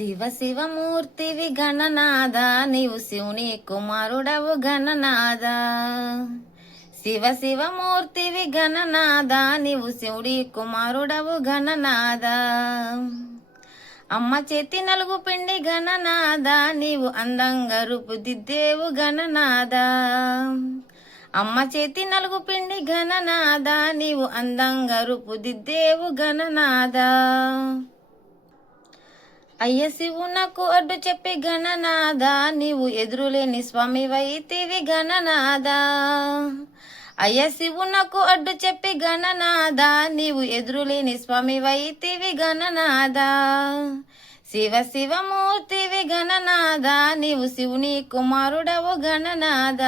శివ శివమూర్తివి గణనాద, నీవు శివుని కుమారుడవు గణనాద. శివ శివమూర్తివి గణనాద, నీవు శివుడి కుమారుడవు గణనాద. అమ్మ చేతి నలుగు పిండి గణనాద, నీవు అందంగా రూపుదిద్దేవు గణనాద. అమ్మ చేతి నలుగు పిండి గణనాద, నీవు అందంగా రూపుదిద్దేవు గణనాద. అయ్య శివునకు అడ్డు చెప్పి గణనాద, నీవు ఎదురులేని స్వామి వైతివి గణనాద. అయ్య శివునకు అడ్డు చెప్పి గణనాద, నీవు ఎదురులేని స్వామి వైతివి గణనాద. శివ శివమూర్తివి గణనాద, నీవు శివుని కుమారుడవు గణనాద.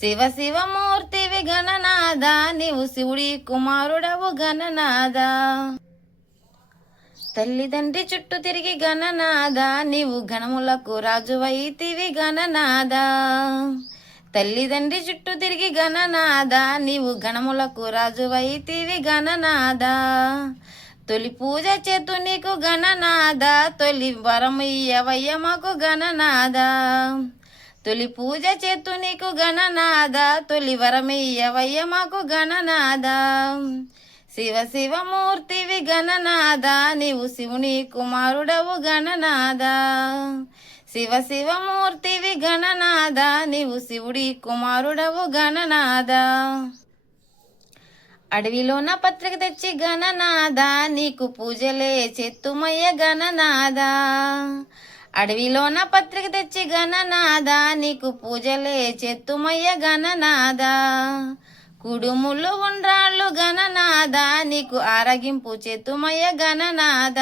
శివ శివమూర్తివి గణనాద, నీవు శివుడి కుమారుడవు గణనాద. తల్లిదండ్రి చుట్టూ తిరిగి గణనాద, నీవు గణములకు రాజువైతివి గణనాద. తల్లిదండ్రి చుట్టూ తిరిగి గణనాద, నీవు గణములకు రాజువైతివి గణనాద. తొలి పూజ చేతు నీకు గణనాద, తొలి వరమయ్యవయ్య మాకు గణనాద. తొలి పూజ చేతు నీకు గణనాద, తొలి వరమయ్యవయ్య మాకు గణనాద. శివ శివమూర్తివి గణనాద, నీవు శివుని కుమారుడవు గణనాద. శివ శివమూర్తివి గణనాద, నీవు శివుడి కుమారుడవు గణనాద. అడవిలోన పత్రిక తెచ్చి గణనాద, నీకు పూజలే చెత్తుమయ్య గణనాద. అడవిలోన పత్రిక తెచ్చి గణనాద, నీకు పూజలే చెత్తుమయ్య గణనాద. కుడుములు ఉండ్రాళ్ళు గణనాద, నీకు ఆరగింపు చేతుమయ్య గణనాద.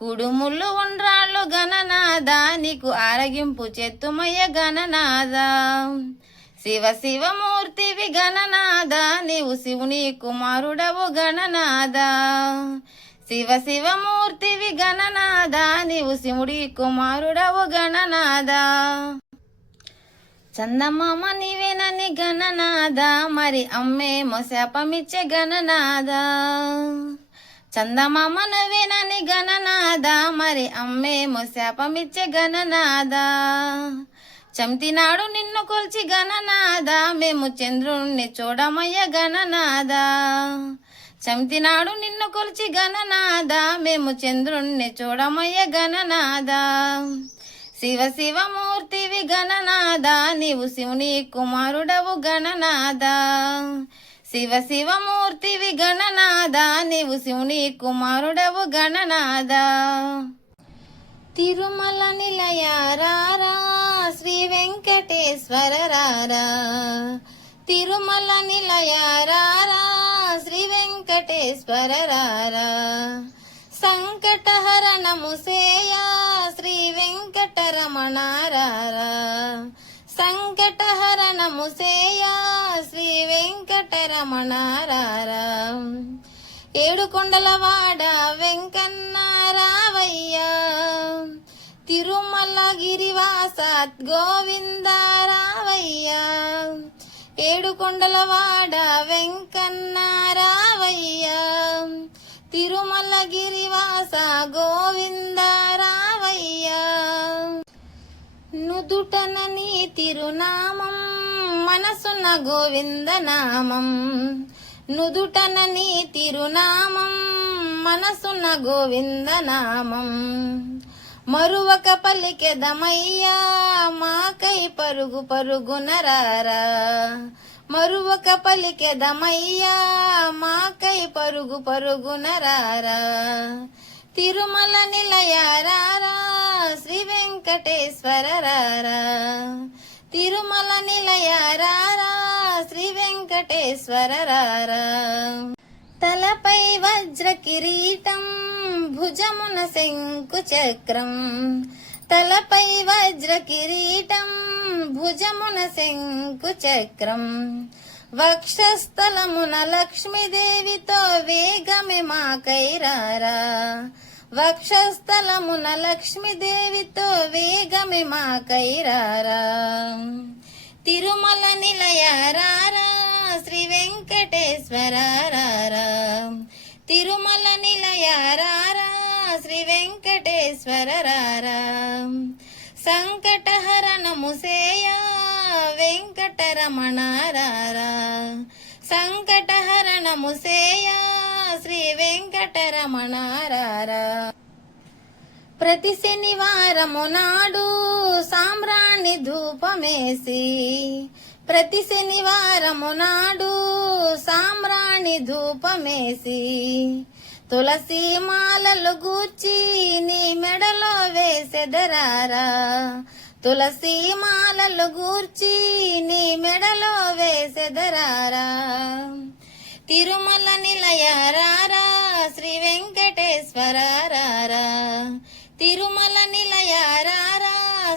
కుడుములు ఉండ్రాళ్ళు గణనాద, నీకు ఆరగింపు చేతుమయ్య గణనాద. శివ శివమూర్తివి గణనాద, నీవు శివుని కుమారుడవు గణనాద. శివ శివమూర్తివి గణనాద, నీవు శివుడి కుమారుడవు గణనాద. చందమామ నీవేనని గణనాద, మరి అమ్మేమో శాపమిచ్చే గణనాద. చందమామ నువ్వేనని గణనాద, మరి అమ్మేమో శాపమిచ్చే గణనాద. చంతినాడు నిన్ను కొల్చి గణనాద, మేము చంద్రుణ్ణి చూడమయ్య గణనాద. చంతినాడు నిన్ను కొల్చి గణనాద, మేము చంద్రుణ్ణి చూడమయ్య గణనాద. శివ శివమూర్తివి గణనాద, నీవు శివుని కుమారుడవు గణనాద. శివ శివమూర్తివి గణనాద, నీవు శివుని కుమారుడవు గణనాద. తిరుమల నిలయ రారా, శ్రీ వెంకటేశ్వర రారా. తిరుమల నిలయ రారా, శ్రీ వెంకటేశ్వర రారా. సంకటహరణము సేయా, శ్రీ వెంకటరమణ రారా. సంకటహరణము సేయా, శ్రీ వెంకటరమణ రారా. ఏడుకొండలవాడ వెంకన్న రావయ్యా, తిరుమల గిరివాస గోవింద రావయ్యా. ఏడుకొండలవాడ వెంకన్న రావయ్యా, తిరుమల గిరివాస గోవింద రావయ్యా. నుదుటన నీ తిరునామం, మనసున్న గోవింద నామం. నుదుటన నీ తిరునామం, మనసున్న గోవింద నామం. మరువక పలికెదమయ్యా, మాకై పరుగు పరుగున రారా. మరువక పలికెదమయ్యా, మాకై పరుగు పరుగున రారా. తిరుమల నిలయ రారా, శ్రీ వెంకటేశ్వర రారా. తిరుమల నిలయ రారా, శ్రీ వెంకటేశ్వర రారా. తలపై వజ్ర కిరీటం, భుజమున శంకు చక్రం. తలపై వజ్ర కిరీటం, భుజమున శంకు చక్రం. వక్షస్థలమున లక్ష్మీదేవితో వేగమే మాకై రారా. వక్షస్థలమున లక్ష్మీదేవితో వేగమే మాకై రారా. తిరుమల నిలయ రారా, శ్రీ వెంకటేశ్వర రారా. తిరుమల నిలయ రారా, శ్రీ వెంకటేశ్వర రారా సంకటహరణము సేయ వెంకటరమణ రారా సంకటహరణము సేయ శ్రీ వెంకటరమణ రారా ప్రతి శనివారము నాడు సాంబ్రాణి ధూపమేసి ప్రతి శనివారము నాడు సాంబ్రాణి ధూపమేసి తులసి మాలలు గూర్చి నీ మెడలో వేసెదరారా తులసి మాలలు గూర్చి నీ మెడలో వేసెదరారా తిరుమల నిలయ రారా శ్రీ వెంకటేశ్వర రారా తిరుమల నిలయ రారా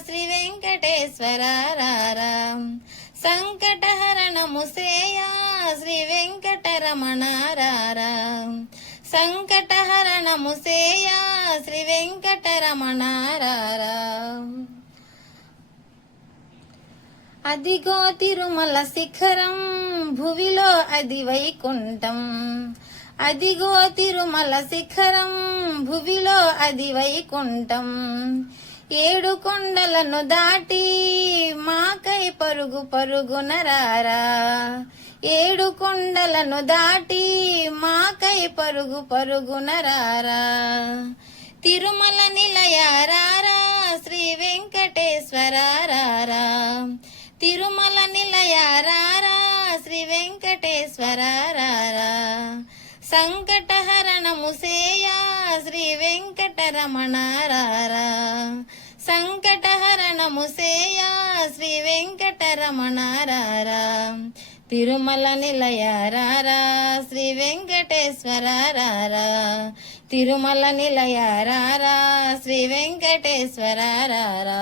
శ్రీ వెంకటేశ్వర రారా సంకటహరణము సేయ శ్రీ వెంకటరమణ రారా సంకటహరణము సేయ శ్రీ వెంకటరమణ రారా అదిగో తిరుమల శిఖరం భువిలో అది వైకుంఠం అదిగో తిరుమల శిఖరం భువిలో అది వైకుంఠం 7 కొండలను దాటి మాకై పరుగు పరుగున రారా 7 కొండలను దాటి మాకై పరుగు పరుగున రారా తిరుమల నిలయ రారా శ్రీ వెంకటేశ్వర రారా తిరుమల నిలయ రారా శ్రీ వెంకటేశ్వర రారా సంకటహరణము సేయ శ్రీ వెంకటరమణ రారా సంకటహరణము సేయ శ్రీ వెంకటరమణ రారా తిరుమల నిలయ రారా శ్రీ వెంకటేశ్వర రారా తిరుమల నిలయ రారా శ్రీ వెంకటేశ్వర రారా